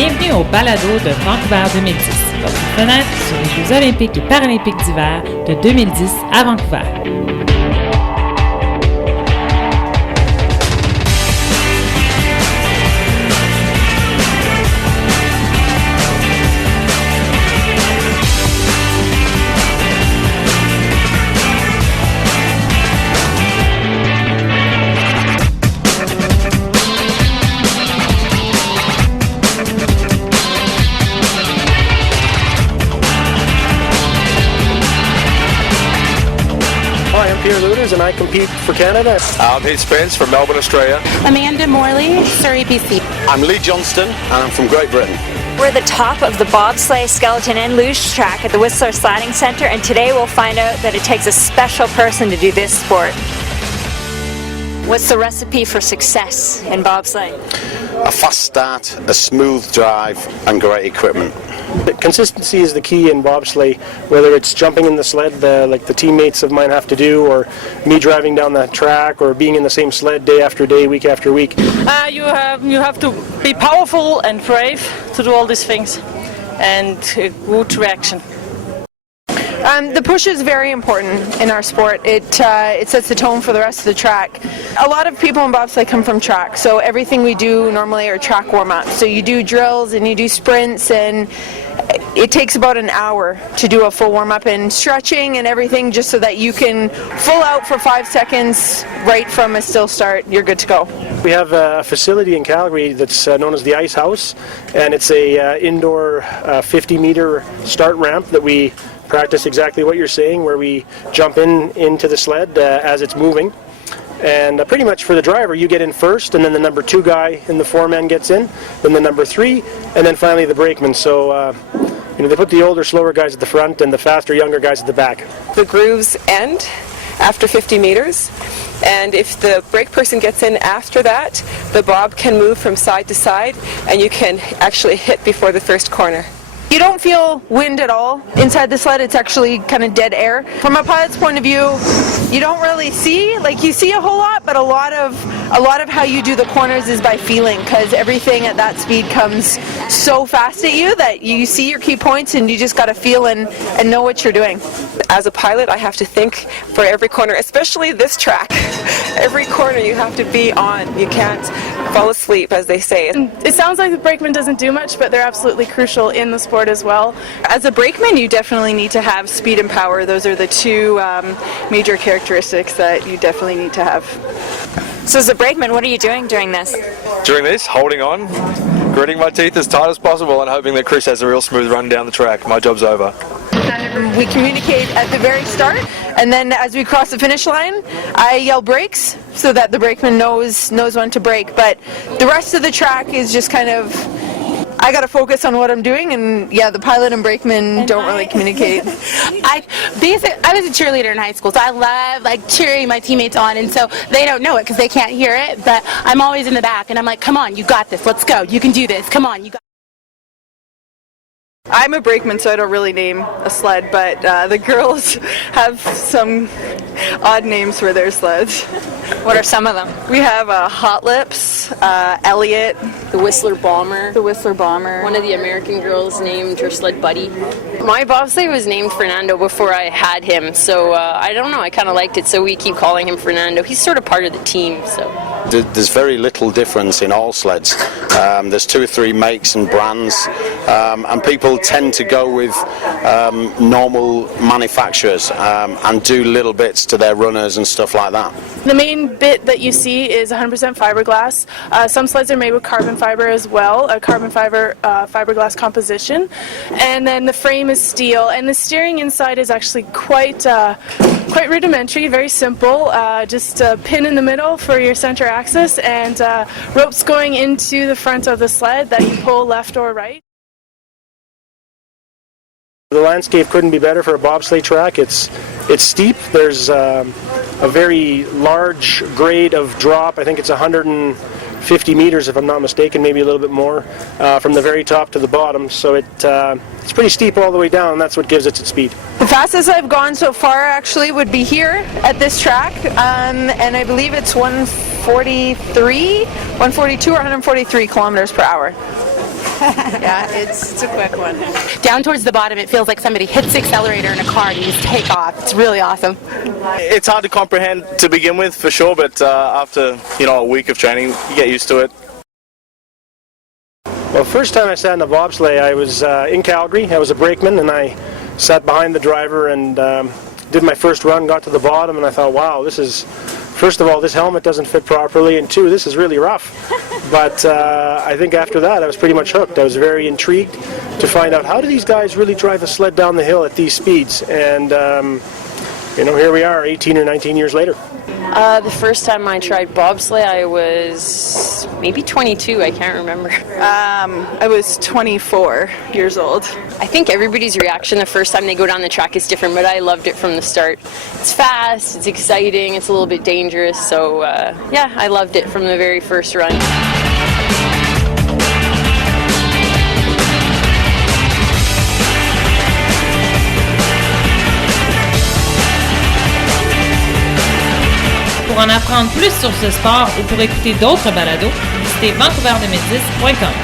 Bienvenue au balado de Vancouver 2010, votre fenêtre sur les Jeux olympiques et paralympiques d'hiver de 2010 à Vancouver. And I compete for Canada. I'm Hit Spence from Melbourne, Australia. Amanda Morley, Surrey, BC. I'm Lee Johnston and I'm from Great Britain. We're at the top of the bobsleigh, skeleton and luge track at the Whistler Sliding Centre, and today we'll find out that it takes a special person to do this sport. What's the recipe for success in bobsleigh? A fast start, a smooth drive and great equipment. Consistency is the key in bobsleigh, whether it's jumping in the sled like the teammates of mine have to do, or me driving down the track, or being in the same sled day after day, week after week. You have to be powerful and brave to do all these things, and good reaction. The push is very important in our sport. It sets the tone for the rest of the track. A lot of people in bobsleigh come from track, so everything we do normally are track warm-ups. So you do drills and you do sprints, and it takes about an hour to do a full warm-up and stretching and everything, just so that you can full out for 5 seconds right from a still start. You're good to go. We have a facility in Calgary that's known as the Ice House, and it's a indoor 50-meter start ramp that we practice exactly what you're saying, where we jump into the sled as it's moving. And pretty much for the driver, you get in first, and then the number 2 guy in the foreman gets in, then the number 3, and then finally the brakeman. So they put the older, slower guys at the front and the faster, younger guys at the back. The grooves end after 50 meters, and if the brake person gets in after that, the bob can move from side to side, and you can actually hit before the first corner. You don't feel wind at all inside the sled. It's actually kind of dead air. From a pilot's point of view, you don't really see, you see a whole lot, but a lot of how you do the corners is by feeling, because everything at that speed comes so fast at you that you see your key points and you just got to feel and know what you're doing. As a pilot, I have to think for every corner, especially this track. Every corner you have to be on. You can't fall asleep, as they say. It sounds like the brakeman doesn't do much, but they're absolutely crucial in the sport as well. As a brakeman, you definitely need to have speed and power. Those are the two major characteristics that you definitely need to have. So as a brakeman, what are you doing during this? During this, holding on, gritting my teeth as tight as possible and hoping that Chris has a real smooth run down the track. My job's over. We communicate at the very start, and then as we cross the finish line, I yell brakes so that the brakeman knows when to brake. But the rest of the track is just kind of, I got to focus on what I'm doing, and the pilot and brakeman don't really communicate. I was a cheerleader in high school, so I love cheering my teammates on, and so they don't know it because they can't hear it, but I'm always in the back, and I'm like, come on, you got this, let's go, you can do this, come on, you got. I'm a brakeman, so I don't really name a sled, but the girls have some odd names for their sleds. What are some of them? We have Hot Lips, Elliot, the Whistler Bomber. The Whistler Bomber. One of the American girls named her sled Buddy. My bobsleigh was named Fernando before I had him, so I don't know, I kind of liked it, so we keep calling him Fernando. He's sort of part of the team, so. There's very little difference in all sleds. There's 2 or 3 makes and brands, and people tend to go with normal manufacturers and do little bits to their runners and stuff like that. The main bit that you see is 100% fiberglass. Some sleds are made with carbon fiber as well, a carbon fiber fiberglass composition, and then the frame is steel, and the steering inside is actually quite rudimentary, very simple. Just a pin in the middle for your center axis, and ropes going into the front of the sled that you pull left or right. The landscape couldn't be better for a bobsleigh track. It's steep. There's a very large grade of drop. I think it's 150 meters, if I'm not mistaken, maybe a little bit more, from the very top to the bottom. So it's pretty steep all the way down, and that's what gives it its speed. The fastest I've gone so far actually would be here at this track, and I believe it's 142 or 143 kilometers per hour. Yeah, it's a quick one. Down towards the bottom, it feels like somebody hits the accelerator in a car and you just take off. It's really awesome. It's hard to comprehend to begin with, for sure, but after a week of training, you get used to it. Well, first time I sat in a bobsleigh, I was in Calgary. I was a brakeman, and I sat behind the driver and did my first run, got to the bottom, and I thought, wow, first of all, this helmet doesn't fit properly, and two, this is really rough. But I think after that, I was pretty much hooked. I was very intrigued to find out, how do these guys really drive a sled down the hill at these speeds? And here we are, 18 or 19 years later. The first time I tried bobsleigh, I was maybe 22, I can't remember. I was 24 years old. I think everybody's reaction the first time they go down the track is different, but I loved it from the start. It's fast, it's exciting, it's a little bit dangerous, so yeah, I loved it from the very first run. Pour en apprendre plus sur ce sport ou pour écouter d'autres balados, visitez vancouver2010.com.